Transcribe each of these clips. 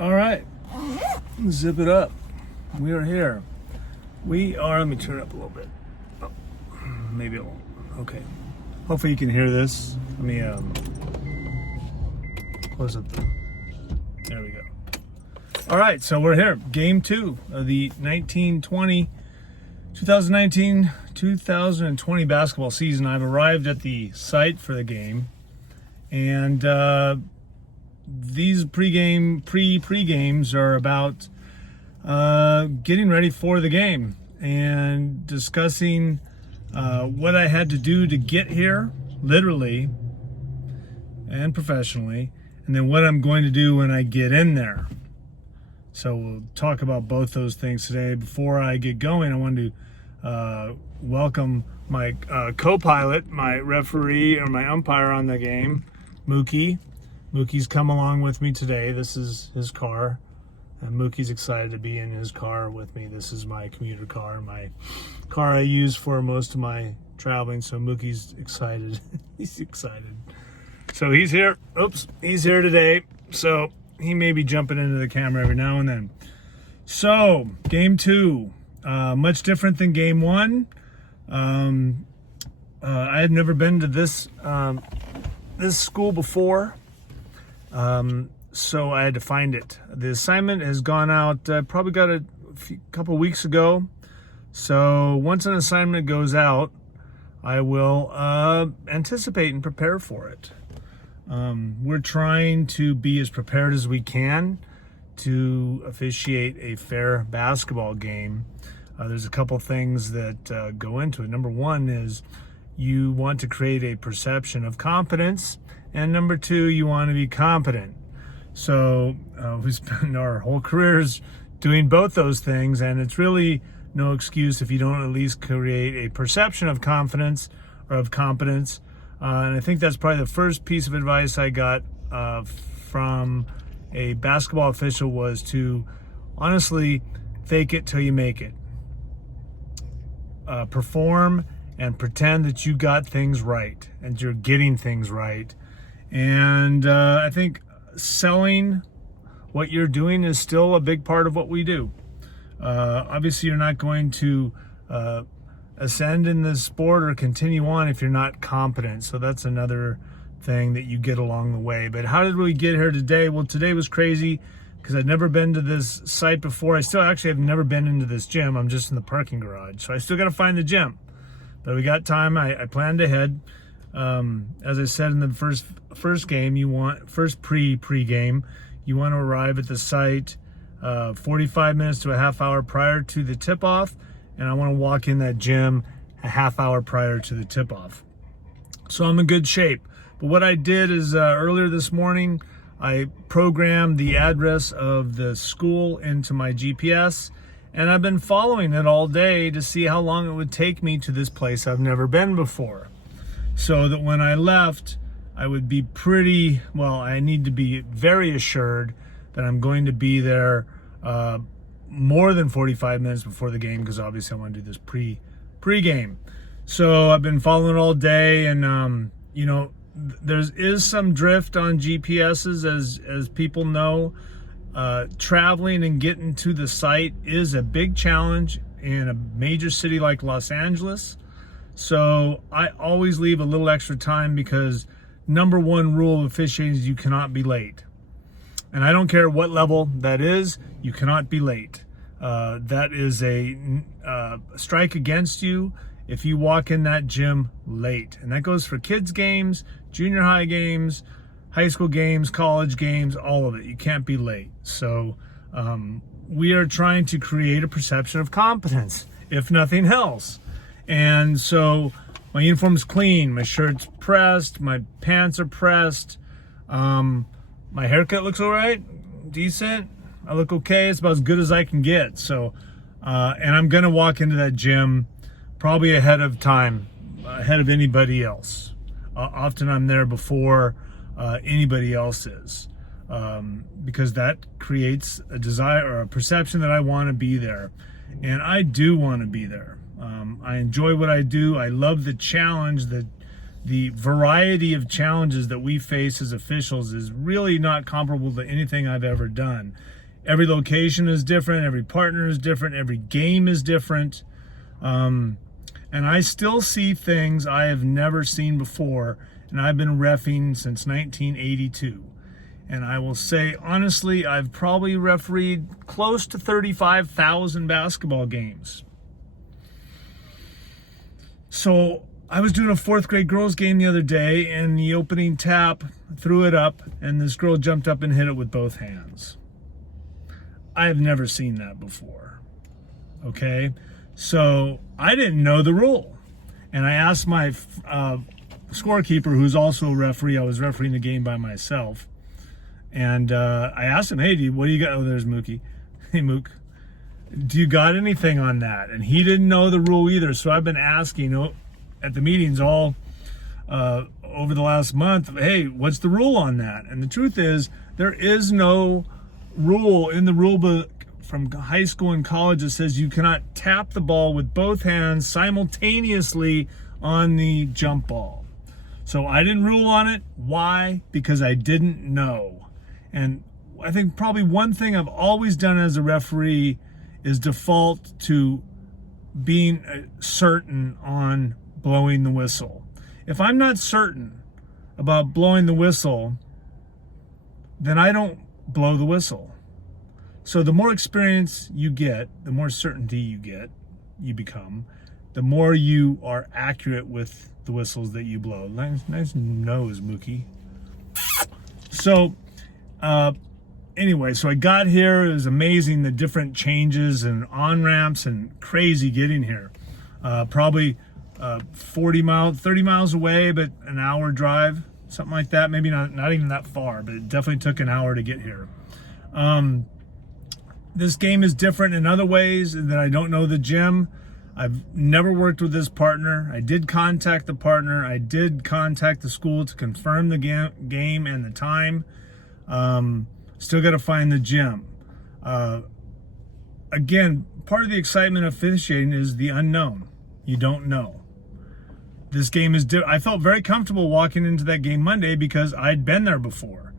All right, zip it up. We are here. Let me turn it up a little bit. Oh, maybe it won't. Okay. Hopefully you can hear this. Let me close up there we go. All right, so we're here. Game 2 of the 2019-2020 basketball season. I've arrived at the site for the game, and these pre-games are about getting ready for the game and discussing what I had to do to get here, literally and professionally, and then what I'm going to do when I get in there. So we'll talk about both those things today. Before I get going, I wanted to welcome my co-pilot, my referee, or my umpire on the game, Mookie. Mookie's come along with me today. This is his car. Mookie's excited to be in his car with me. This is my commuter car, my car I use for most of my traveling. So Mookie's excited. He's excited. So he's here. He's here today. So he may be jumping into the camera every now and then. So game 2, much different than game 1. I had never been to this school before. So I had to find it. The assignment has gone out, probably got it a couple weeks ago. So once an assignment goes out, I will anticipate and prepare for it. We're trying to be as prepared as we can to officiate a fair basketball game. There's a couple things that go into it. Number one is you want to create a perception of competence. And number 2, you want to be competent. So we spend our whole careers doing both those things, and it's really no excuse if you don't at least create a perception of confidence or of competence. And I think that's probably the first piece of advice I got from a basketball official was to honestly fake it till you make it. Perform and pretend that you got things right and you're getting things right. And I think selling what you're doing is still a big part of what we do. Obviously, you're not going to ascend in this sport or continue on if you're not competent. So that's another thing that you get along the way. But how did we get here today? Well, today was crazy because I'd never been to this site before. I still actually have never been into this gym. I'm just in the parking garage. So I still got to find the gym. But we got time. I planned ahead. As I said in the first game, first pre-game, you want to arrive at the site 45 minutes to a half hour prior to the tip-off, and I want to walk in that gym a half hour prior to the tip-off. So I'm in good shape. But what I did is earlier this morning, I programmed the address of the school into my GPS, and I've been following it all day to see how long it would take me to this place I've never been before. So that when I left, I would be I need to be very assured that I'm going to be there more than 45 minutes before the game, because obviously I want to do this pre-game. So I've been following it all day, and there is some drift on GPSs, as people know. Traveling and getting to the site is a big challenge in a major city like Los Angeles. So I always leave a little extra time, because number 1 rule of officiating is you cannot be late. And I don't care what level that is, you cannot be late. That is a strike against you if you walk in that gym late. And that goes for kids games, junior high games, high school games, college games, all of it. You can't be late. So we are trying to create a perception of competence, if nothing else. And so my uniform's clean, my shirt's pressed, my pants are pressed, my haircut looks all right, decent, I look okay, it's about as good as I can get. So, and I'm gonna walk into that gym probably ahead of time, ahead of anybody else. Often I'm there before anybody else is, because that creates a desire or a perception that I wanna be there. And I do wanna be there. I enjoy what I do. I love the challenge that the variety of challenges that we face as officials is really not comparable to anything I've ever done. Every location is different, every partner is different, every game is different. And I still see things I have never seen before, and I've been reffing since 1982. And I will say, honestly, I've probably refereed close to 35,000 basketball games. So I was doing a fourth grade girls game the other day, and the opening tap threw it up, and this girl jumped up and hit it with both hands. I have never seen that before. Okay? So I didn't know the rule. And I asked my scorekeeper, who's also a referee. I was refereeing the game by myself. And I asked him, hey, what do you got? Oh, there's Mookie. Hey, Mook, do you got anything on that? And he didn't know the rule either. So I've been asking at the meetings all over the last month, hey, what's the rule on that? And the truth is, there is no rule in the rule book from high school and college that says you cannot tap the ball with both hands simultaneously on the jump ball. So I didn't rule on it. Why? Because I didn't know. And I think probably one thing I've always done as a referee is default to being certain on blowing the whistle. If I'm not certain about blowing the whistle, then I don't blow the whistle. So the more experience you get, the more certainty you become, the more you are accurate with the whistles that you blow. Nice nose, Mookie. So anyway, so I got here. It was amazing, the different changes and on-ramps, and crazy getting here. Probably 30 miles away, but an hour drive, something like that. Maybe not even that far, but it definitely took an hour to get here. This game is different in other ways in that I don't know the gym. I've never worked with this partner. I did contact the partner. I did contact the school to confirm the game and the time. Still got to find the gym. Again, part of the excitement of officiating is the unknown. You don't know. This game is I felt very comfortable walking into that game Monday because I'd been there before.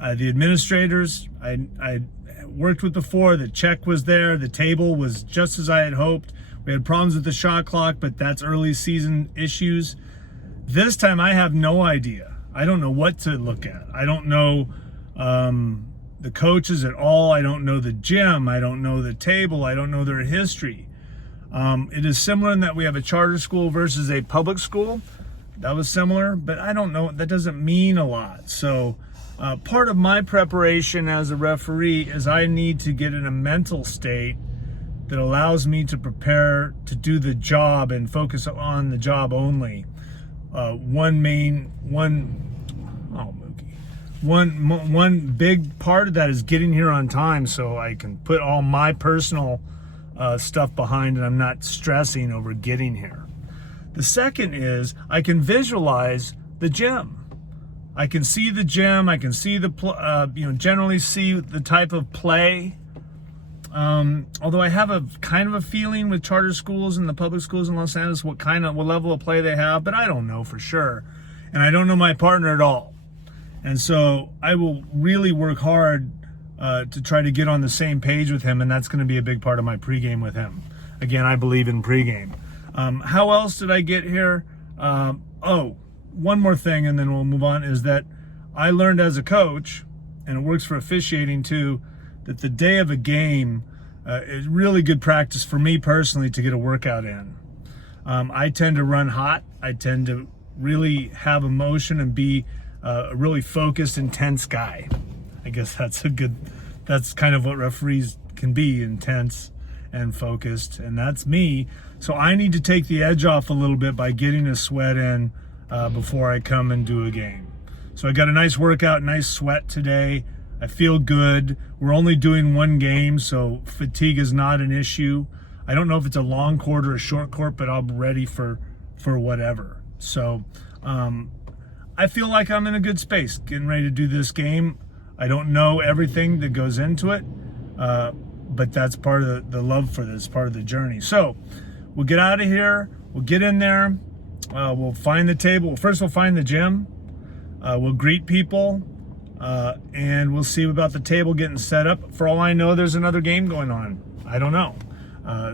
The administrators, I worked with before. The check was there. The table was just as I had hoped. We had problems with the shot clock, but that's early season issues. This time I have no idea. I don't know what to look at. I don't know the coaches at all. I don't know the gym. I don't know the table. I don't know their history. It is similar in that we have a charter school versus a public school. That was similar, but I don't know. That doesn't mean a lot. So part of my preparation as a referee is I need to get in a mental state that allows me to prepare to do the job and focus on the job only. One big part of that is getting here on time so I can put all my personal stuff behind and I'm not stressing over getting here. The second is I can visualize the gym. I can see the gym. I can see generally see the type of play. Although I have a kind of a feeling with charter schools and the public schools in Los Angeles what level of play they have, but I don't know for sure. And I don't know my partner at all. And so I will really work hard to try to get on the same page with him, and that's going to be a big part of my pregame with him. Again, I believe in pregame. How else did I get here? One more thing, and then we'll move on, is that I learned as a coach, and it works for officiating too, that the day of a game is really good practice for me personally to get a workout in. I tend to run hot. I tend to really have emotion and be a really focused, intense guy. I guess that's kind of what referees can be, intense and focused, and that's me. So I need to take the edge off a little bit by getting a sweat in before I come and do a game. So I got a nice workout, nice sweat today. I feel good. We're only doing one game, so fatigue is not an issue. I don't know if it's a long court or a short court, but I'll be ready for whatever. So I feel like I'm in a good space, getting ready to do this game. I don't know everything that goes into it, but that's part of the love for this, part of the journey. So we'll get out of here. We'll get in there. We'll find the table. First, we'll find the gym. We'll greet people, and we'll see about the table getting set up. For all I know, there's another game going on. I don't know.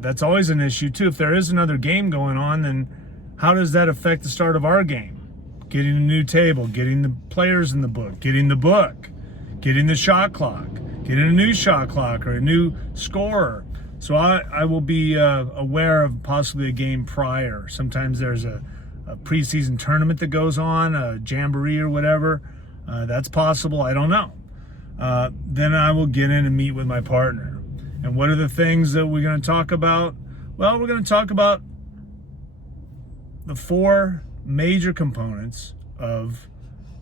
That's always an issue, too. If there is another game going on, then how does that affect the start of our game? Getting a new table, getting the players in the book, getting the shot clock, getting a new shot clock or a new scorer. So I will be aware of possibly a game prior. Sometimes there's a preseason tournament that goes on, a jamboree or whatever. That's possible. I don't know. Then I will get in and meet with my partner. And what are the things that we're going to talk about? Well, we're going to talk about the 4 major components of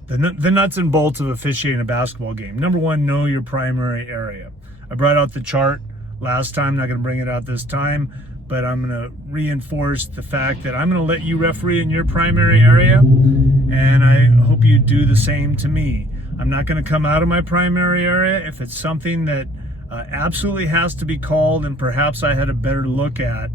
the nuts and bolts of officiating a basketball game. Number 1, know your primary area. I brought out the chart last time, not going to bring it out this time, but I'm going to reinforce the fact that I'm going to let you referee in your primary area, and I hope you do the same to me. I'm not going to come out of my primary area if it's something that absolutely has to be called and perhaps I had a better look at.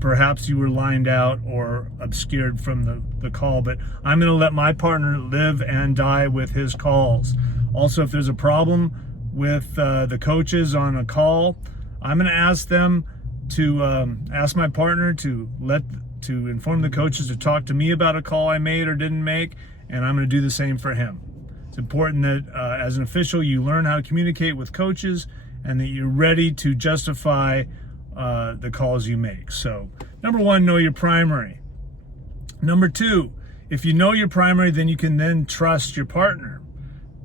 Perhaps you were lined out or obscured from the call, but I'm going to let my partner live and die with his calls. Also, if there's a problem with the coaches on a call, I'm going to ask them to ask my partner to inform the coaches to talk to me about a call I made or didn't make, and I'm going to do the same for him. It's important that as an official, you learn how to communicate with coaches and that you're ready to justify the calls you make. So, number 1, know your primary. Number 2, if you know your primary, then you can then trust your partner.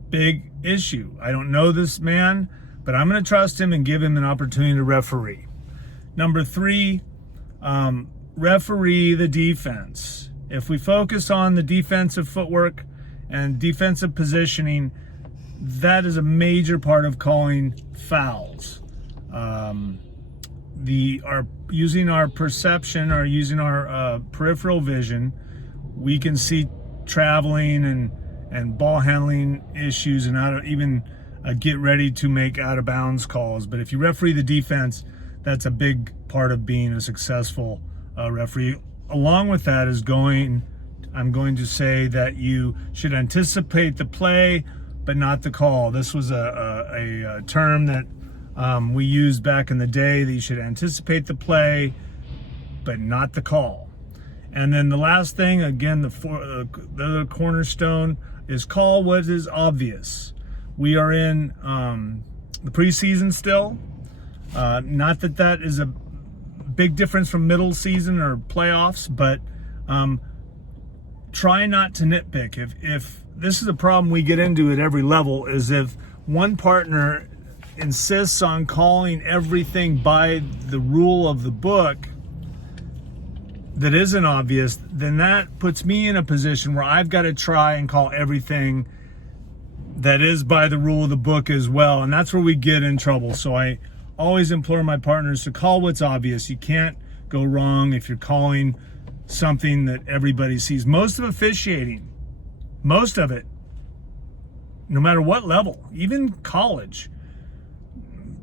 Big issue. I don't know this man, but I'm going to trust him and give him an opportunity to referee. Number 3, referee the defense. If we focus on the defensive footwork and defensive positioning, that is a major part of calling fouls. Using our perception or using our peripheral vision, we can see traveling and ball handling issues and how to even get ready to make out of bounds calls. But if you referee the defense, that's a big part of being a successful referee. Along with that I'm going to say that you should anticipate the play, but not the call. This was a term that we used back in the day, that you should anticipate the play, but not the call. And then the last thing, again, the cornerstone is call what is obvious. We are in the preseason still. Not that is a big difference from middle season or playoffs, but try not to nitpick. If this is a problem we get into at every level, is if one partner insists on calling everything by the rule of the book that isn't obvious, then that puts me in a position where I've got to try and call everything that is by the rule of the book as well, and that's where we get in trouble. So I always implore my partners to call what's obvious. You can't go wrong if you're calling something that everybody sees. Most of officiating, most of it, no matter what level, even college,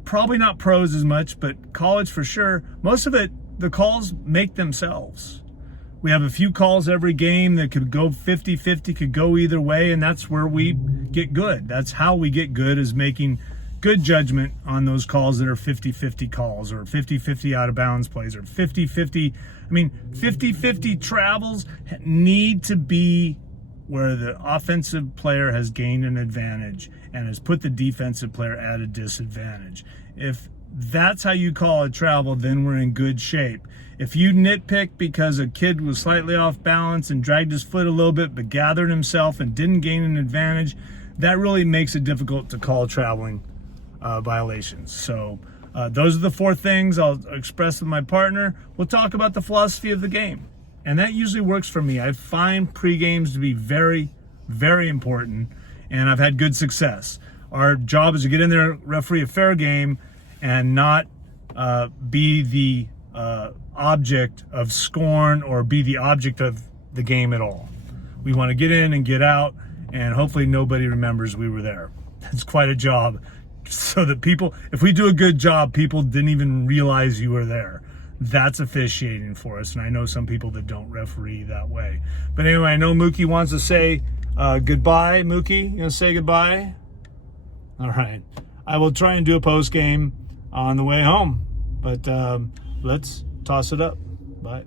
probably not pros as much, but college for sure, most of it, the calls make themselves. We have a few calls every game that could go 50-50, could go either way, and that's where we get good. That's how we get good, is making good judgment on those calls that are 50-50 calls, or 50-50 out of bounds plays, or 50-50. I mean, 50-50 travels need to be where the offensive player has gained an advantage and has put the defensive player at a disadvantage. If that's how you call a travel, then we're in good shape. If you nitpick because a kid was slightly off balance and dragged his foot a little bit but gathered himself and didn't gain an advantage, that really makes it difficult to call traveling violations. So those are the 4 things I'll express with my partner. We'll talk about the philosophy of the game, and that usually works for me. I find pre-games to be very, very important, and I've had good success. Our job is to get in there, referee a fair game, and not be the object of scorn or be the object of the game at all. We want to get in and get out, and hopefully nobody remembers we were there. That's quite a job, so that people, if we do a good job, people didn't even realize you were there. That's officiating for us. And I know some people that don't referee that way. But anyway, I know Mookie wants to say goodbye. Mookie, you gonna say goodbye? All right. I will try and do a post game on the way home. But let's toss it up. Bye.